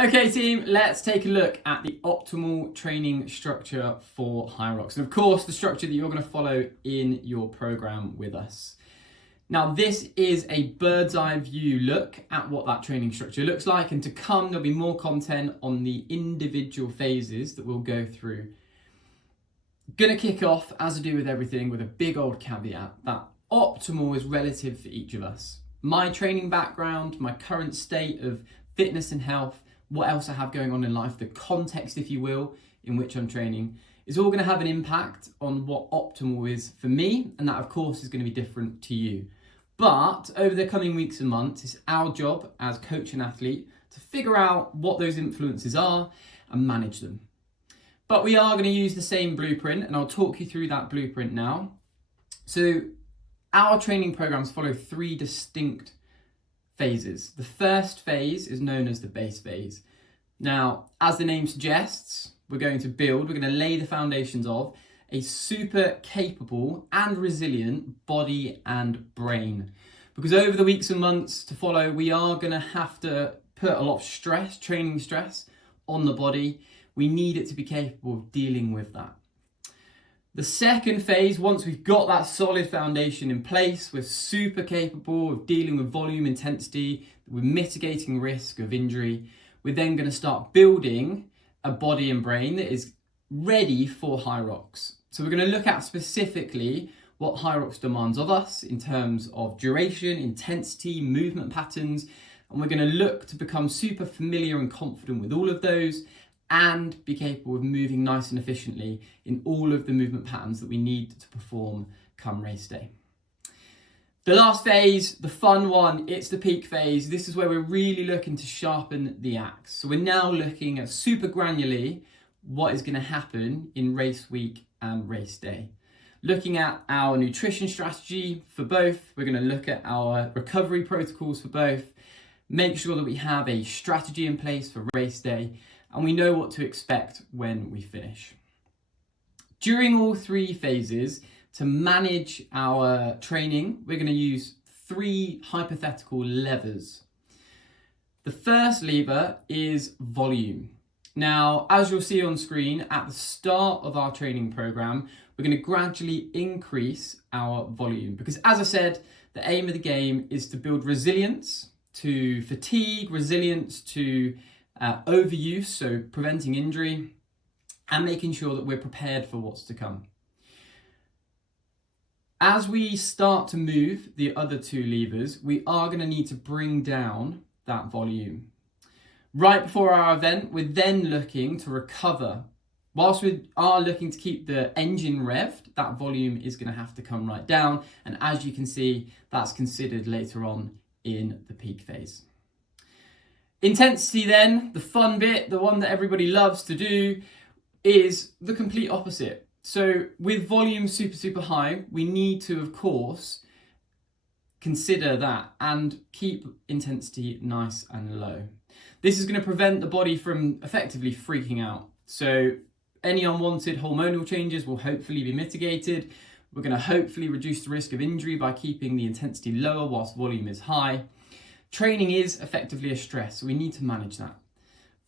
Okay team, let's take a look at the optimal training structure for Hyrox. And of course, the structure that you're going to follow in your program with us. Now, this is a bird's eye view look at what that training structure looks like. And to come, there'll be more content on the individual phases that we'll go through. Gonna kick off, as I do with everything, with a big old caveat that optimal is relative for each of us. My training background, my current state of fitness and health, what else I have going on in life, the context, if you will, in which I'm training, is all going to have an impact on what optimal is for me, and that of course is going to be different to you. But over the coming weeks and months, it's our job as coach and athlete to figure out what those influences are and manage them. But we are going to use the same blueprint, and I'll talk you through that blueprint now. So our training programs follow three distinct phases. The first phase is known as the base phase. Now, as the name suggests, we're going to lay the foundations of a super capable and resilient body and brain. Because over the weeks and months to follow, we are going to have to put a lot of stress, training stress, on the body. We need it to be capable of dealing with that. The second phase, once we've got that solid foundation in place, we're super capable of dealing with volume, intensity, we're mitigating risk of injury. We're then going to start building a body and brain that is ready for Hyrox. So we're going to look at specifically what Hyrox demands of us in terms of duration, intensity, movement patterns, and we're going to look to become super familiar and confident with all of those and be capable of moving nice and efficiently in all of the movement patterns that we need to perform come race day. The last phase, the fun one, it's the peak phase. This is where we're really looking to sharpen the axe. So we're now looking at super granularly what is going to happen in race week and race day. Looking at our nutrition strategy for both, we're going to look at our recovery protocols for both, make sure that we have a strategy in place for race day, and we know what to expect when we finish. During all three phases, to manage our training, we're going to use three hypothetical levers. The first lever is volume. Now, as you'll see on screen, at the start of our training program, we're going to gradually increase our volume because, as I said, the aim of the game is to build resilience to fatigue, resilience to overuse, so preventing injury, and making sure that we're prepared for what's to come. As we start to move the other two levers, we are going to need to bring down that volume. Right before our event, we're then looking to recover. Whilst we are looking to keep the engine revved, that volume is going to have to come right down. And as you can see, that's considered later on in the peak phase. Intensity then, the fun bit, the one that everybody loves to do, is the complete opposite. So with volume super high, we need to, of course, consider that and keep intensity nice and low. This is going to prevent the body from effectively freaking out. So any unwanted hormonal changes will hopefully be mitigated. We're going to hopefully reduce the risk of injury by keeping the intensity lower whilst volume is high. Training is effectively a stress, so we need to manage that.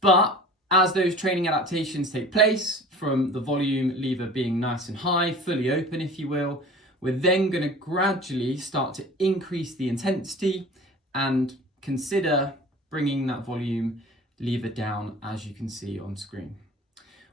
But as those training adaptations take place, from the volume lever being nice and high, fully open if you will, we're then going to gradually start to increase the intensity and consider bringing that volume lever down, as you can see on screen.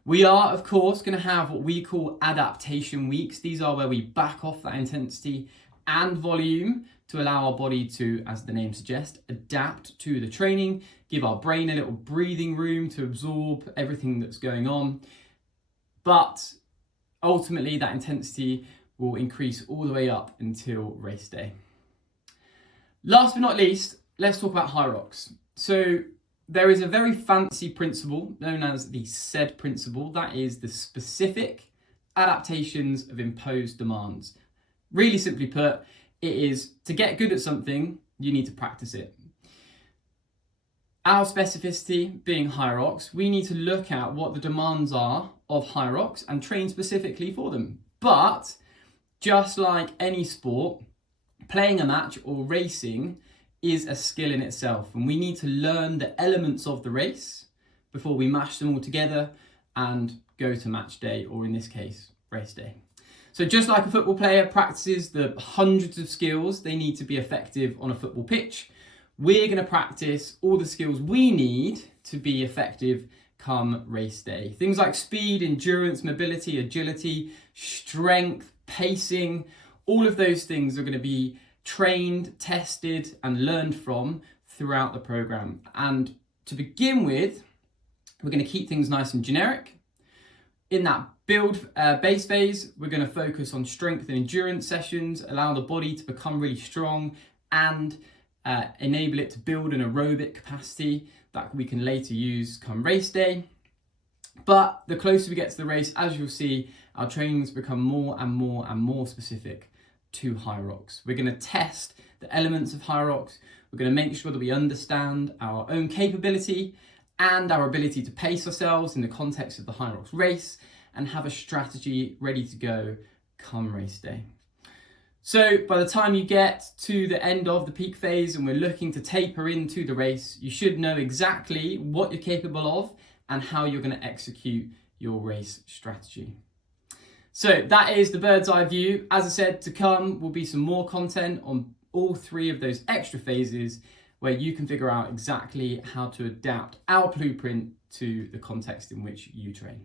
We are, of course, going to have what we call adaptation weeks. These are where we back off that intensity and volume to allow our body to, as the name suggests, adapt to the training, give our brain a little breathing room to absorb everything that's going on. But ultimately, that intensity will increase all the way up until race day. Last but not least, let's talk about Hyrox. So there is a very fancy principle known as the SAID principle. That is the specific adaptations of imposed demands. Really simply put, it is to get good at something, you need to practice it. Our specificity being Hyrox, we need to look at what the demands are of Hyrox and train specifically for them. But just like any sport, playing a match or racing is a skill in itself, and we need to learn the elements of the race before we mash them all together and go to match day, or in this case, race day. So just like a football player practices the hundreds of skills they need to be effective on a football pitch, we're going to practice all the skills we need to be effective come race day. Things like speed, endurance, mobility, agility, strength, pacing, all of those things are going to be trained, tested, and learned from throughout the program. And to begin with, we're going to keep things nice and generic. In that build base phase, we're going to focus on strength and endurance sessions, allow the body to become really strong and enable it to build an aerobic capacity that we can later use come race day. But the closer we get to the race, as you'll see, our trainings become more and more and more specific to Hyrox. We're going to test the elements of Hyrox. We're going to make sure that we understand our own capability and our ability to pace ourselves in the context of the Hyrox race and have a strategy ready to go come race day. So by the time you get to the end of the peak phase and we're looking to taper into the race, you should know exactly what you're capable of and how you're going to execute your race strategy. So that is the bird's eye view. As I said, to come will be some more content on all three of those extra phases where you can figure out exactly how to adapt our blueprint to the context in which you train.